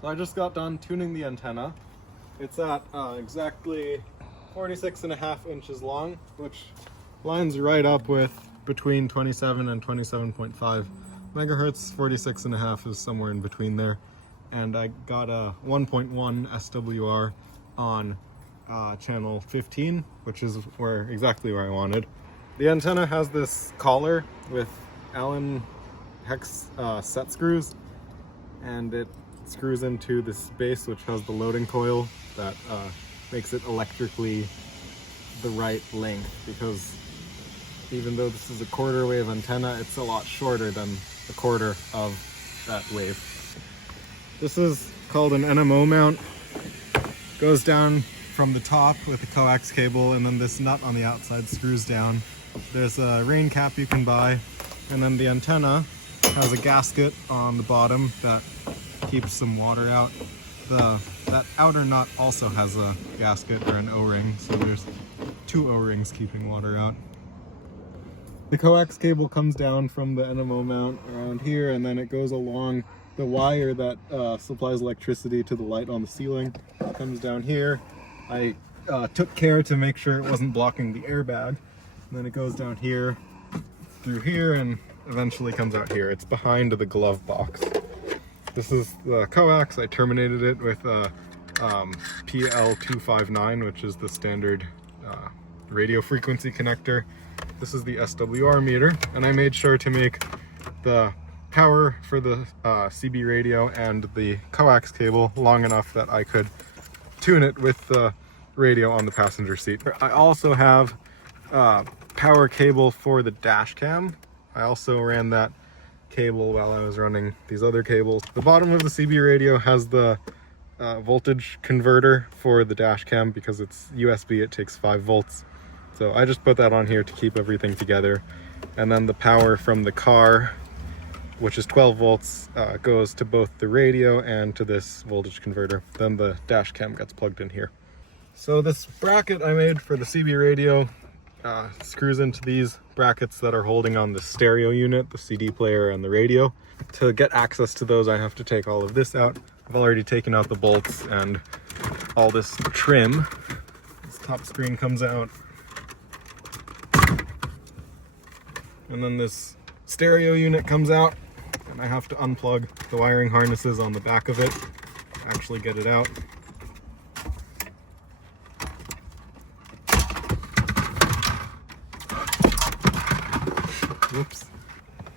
So I just got done tuning the antenna. It's at exactly 46.5 inches long, which lines right up with between 27 and 27.5 megahertz. 46.5 is somewhere in between there. And I got a 1.1 SWR on channel 15, which is exactly where I wanted. The antenna has this collar with Allen hex set screws, and it screws into this base which has the loading coil that makes it electrically the right length, because even though this is a quarter wave antenna, it's a lot shorter than a quarter of that wave. This is called an NMO mount. Goes down from the top with a coax cable, and then this nut on the outside screws down. There's a rain cap you can buy, and then the antenna has a gasket on the bottom that keeps some water out. That outer nut also has a gasket or an O-ring, so there's two O-rings keeping water out. The coax cable comes down from the NMO mount around here, and then it goes along the wire that supplies electricity to the light on the ceiling. It comes down here. I took care to make sure it wasn't blocking the airbag. And then it goes down here, through here, and eventually comes out here. It's behind the glove box. This is the coax. I terminated it with a PL259, which is the standard radio frequency connector. This is the SWR meter, and I made sure to make the power for the CB radio and the coax cable long enough that I could tune it with the radio on the passenger seat. I also have power cable for the dash cam. I also ran that cable while I was running these other cables. The bottom of the CB radio has the voltage converter for the dash cam. Because it's USB, it takes 5 volts. So I just put that on here to keep everything together. And then the power from the car, which is 12 volts, goes to both the radio and to this voltage converter. Then the dash cam gets plugged in here. So this bracket I made for the CB radio screws into these brackets that are holding on the stereo unit, the CD player, and the radio. To get access to those, I have to take all of this out. I've already taken out the bolts and all this trim. This top screen comes out. And then this stereo unit comes out, and I have to unplug the wiring harnesses on the back of it to actually get it out. Whoops.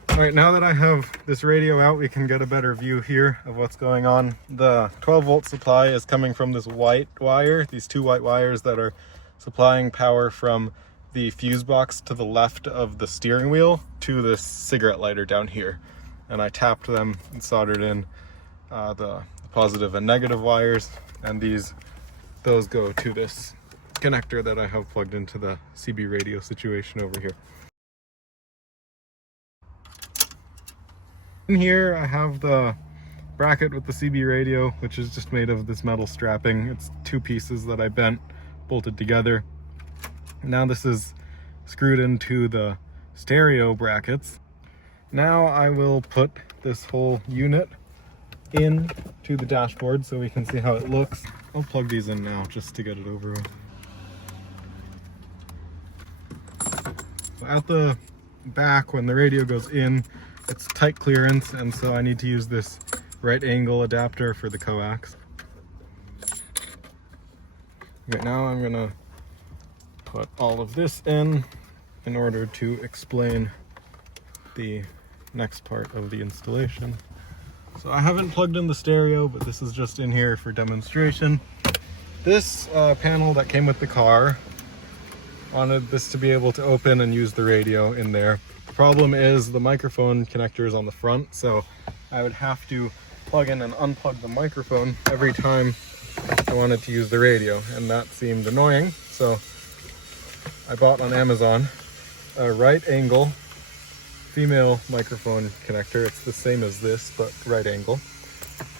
All right, now that I have this radio out, we can get a better view here of what's going on. The 12 volt supply is coming from this white wire, these two white wires that are supplying power from the fuse box to the left of the steering wheel to this cigarette lighter down here. And I tapped them and soldered in the positive and negative wires, and those go to this connector that I have plugged into the CB radio situation over here. In here I have the bracket with the CB radio, which is just made of this metal strapping. It's 2 pieces that I bent, bolted together. Now this is screwed into the stereo brackets. Now I will put this whole unit into the dashboard so we can see how it looks. I'll plug these in now just to get it over with. So at the back, when the radio goes in, it's tight clearance, and so I need to use this right angle adapter for the coax. Okay, now I'm gonna put all of this in order to explain the next part of the installation. So I haven't plugged in the stereo, but this is just in here for demonstration. This panel that came with the car wanted this to be able to open and use the radio in there. The problem is the microphone connector is on the front, so I would have to plug in and unplug the microphone every time I wanted to use the radio, and that seemed annoying. So I bought on Amazon a right angle female microphone connector. It's the same as this, but right angle.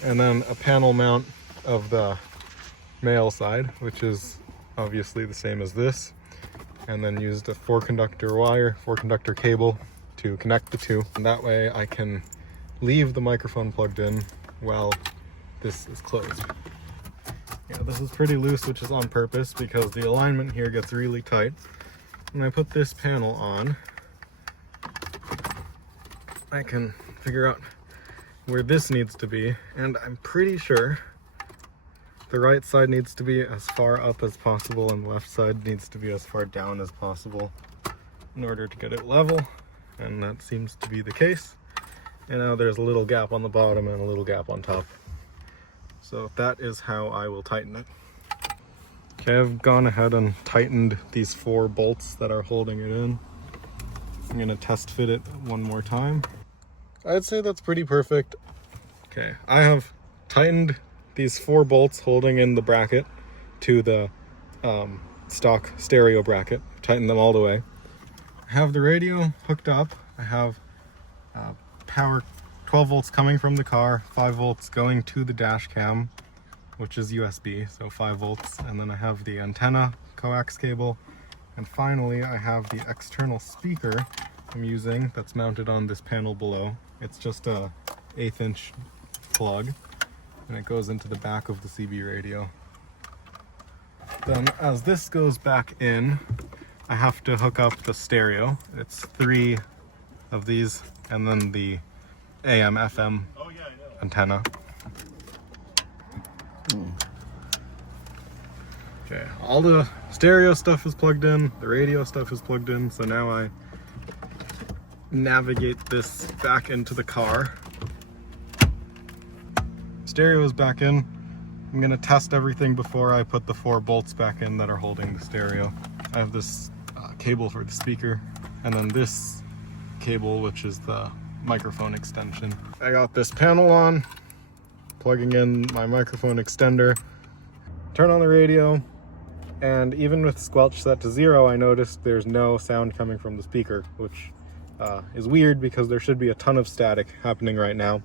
And then a panel mount of the male side, which is obviously the same as this. And then used a 4-conductor cable to connect the two. And that way I can leave the microphone plugged in while this is closed. Yeah, this is pretty loose, which is on purpose because the alignment here gets really tight. When I put this panel on, I can figure out where this needs to be, and I'm pretty sure the right side needs to be as far up as possible and the left side needs to be as far down as possible in order to get it level, and that seems to be the case. And now there's a little gap on the bottom and a little gap on top. So that is how I will tighten it. Okay, I've gone ahead and tightened these 4 bolts that are holding it in. I'm gonna test fit it one more time. I'd say that's pretty perfect. Okay, I have tightened these 4 bolts holding in the bracket to the stock stereo bracket. Tightened them all the way. I have the radio hooked up. I have power 12 volts coming from the car, 5 volts going to the dash cam, which is USB, so 5 volts, and then I have the antenna coax cable, and finally I have the external speaker I'm using that's mounted on this panel below. It's just a 1/8 inch plug, and it goes into the back of the CB radio. Then as this goes back in, I have to hook up the stereo. It's 3 of these, and then the AM FM antenna. Okay, all the stereo stuff is plugged in, the radio stuff is plugged in, so now I navigate this back into the car. Stereo is back in. I'm gonna test everything before I put the 4 bolts back in that are holding the stereo. I have this cable for the speaker, and then this cable, which is the microphone extension. I got this panel on, plugging in my microphone extender, turn on the radio, and even with squelch set to 0, I noticed there's no sound coming from the speaker, which is weird because there should be a ton of static happening right now.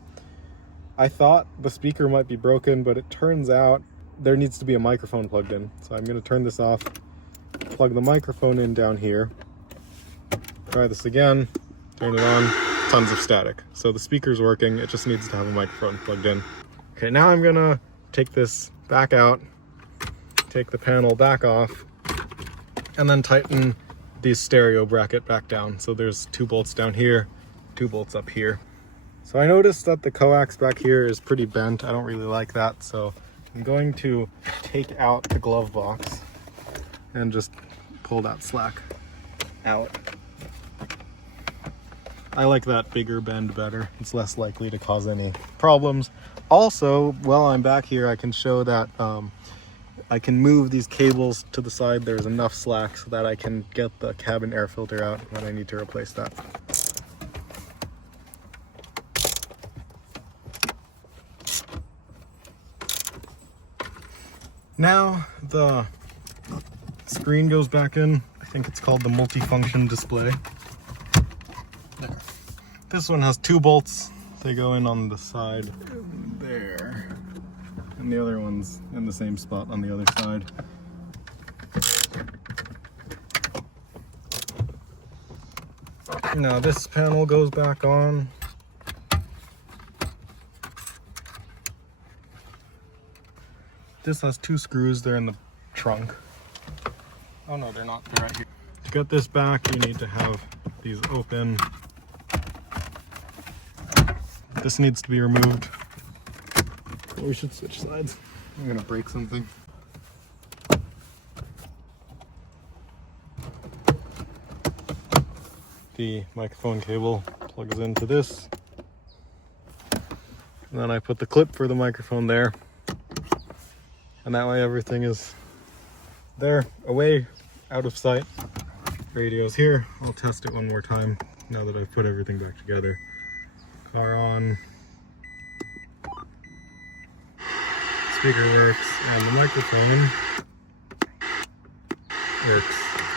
I thought the speaker might be broken, but it turns out there needs to be a microphone plugged in. So I'm going to turn this off, plug the microphone in down here, try this again, turn it on, tons of static. So the speaker's working, it just needs to have a microphone plugged in. Okay, now I'm gonna take this back out, take the panel back off, and then tighten the stereo bracket back down. So there's 2 bolts down here, 2 bolts up here. So I noticed that the coax back here is pretty bent. I don't really like that, so I'm going to take out the glove box and just pull that slack out. I like that bigger bend better. It's less likely to cause any problems. Also, while I'm back here, I can show that I can move these cables to the side. There's enough slack so that I can get the cabin air filter out when I need to replace that. Now the screen goes back in. I think it's called the multifunction display. This one has 2 bolts. They go in on the side there. And the other one's in the same spot on the other side. Now this panel goes back on. This has 2 screws. They're in the trunk. Oh no, they're not. They're right here. To get this back, you need to have these open. This needs to be removed. We should switch sides. I'm gonna break something. The microphone cable plugs into this. And then I put the clip for the microphone there. And that way everything is there, away, out of sight. Radio's here. I'll test it one more time now that I've put everything back together. Car on. Speaker works, and the microphone works.